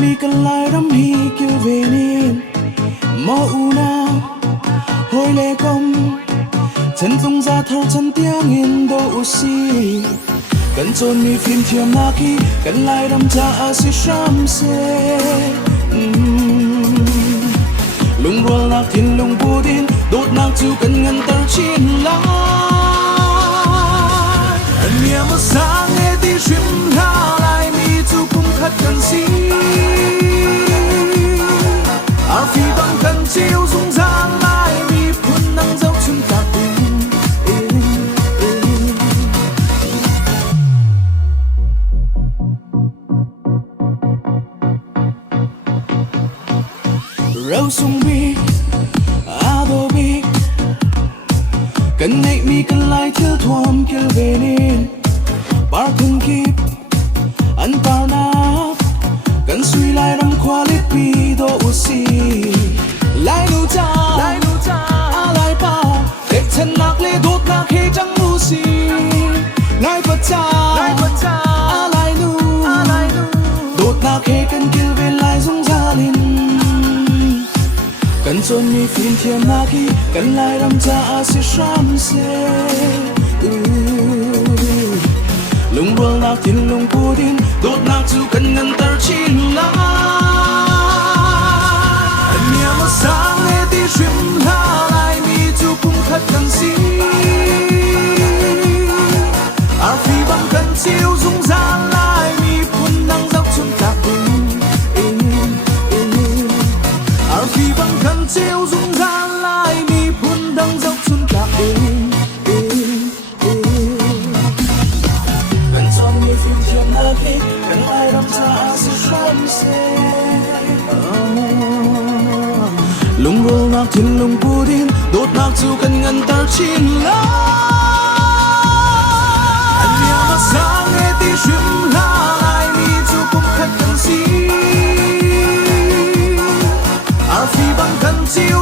mi kan lai ram hi kil venin mo una hoi le kom chân tung ra thâu chân tiếng in do usi kan chon mi phim thiam na ki kan lai ram cha a si sham se lung rol nak thin lung budin dot nak chu kan ngan tar chin la an mia ma sang e ti shim la lai mi chu kum khat kan si ar phi bang kan chiu dung giang lai mi phun nang dấu chun tak rau sung bi adobe kan nei mi kan lai thil thuam kil venin par kun kip an par na kan sui lai ram khwalit pi do usi lai nu cha a lai pa ek chan nak le dot nak he chang mu si lai pa cha a lai nu dot nak he kan kil ve lai zung zalin kan chon mi phim thiam na khi kan lai ram cha a si sham se lung rol nak thin lung pudin dot nak chu kan ngan tar chin la an mia ma sang e ti shim la lai mi chu kum khat kan si ar phi bang kan chiu dung zan lai mi phun nang dốc chun tak ar phi bang kan chiu dung zan lai mi phun nang dốc chun tak kan lai ram cha si sham se lung rol nak thin lung pudin dot nak chu kan ngan tar chin la an mia ma sang e ti shim la lai mi chu kum khat kan si ar phi bang kan chiu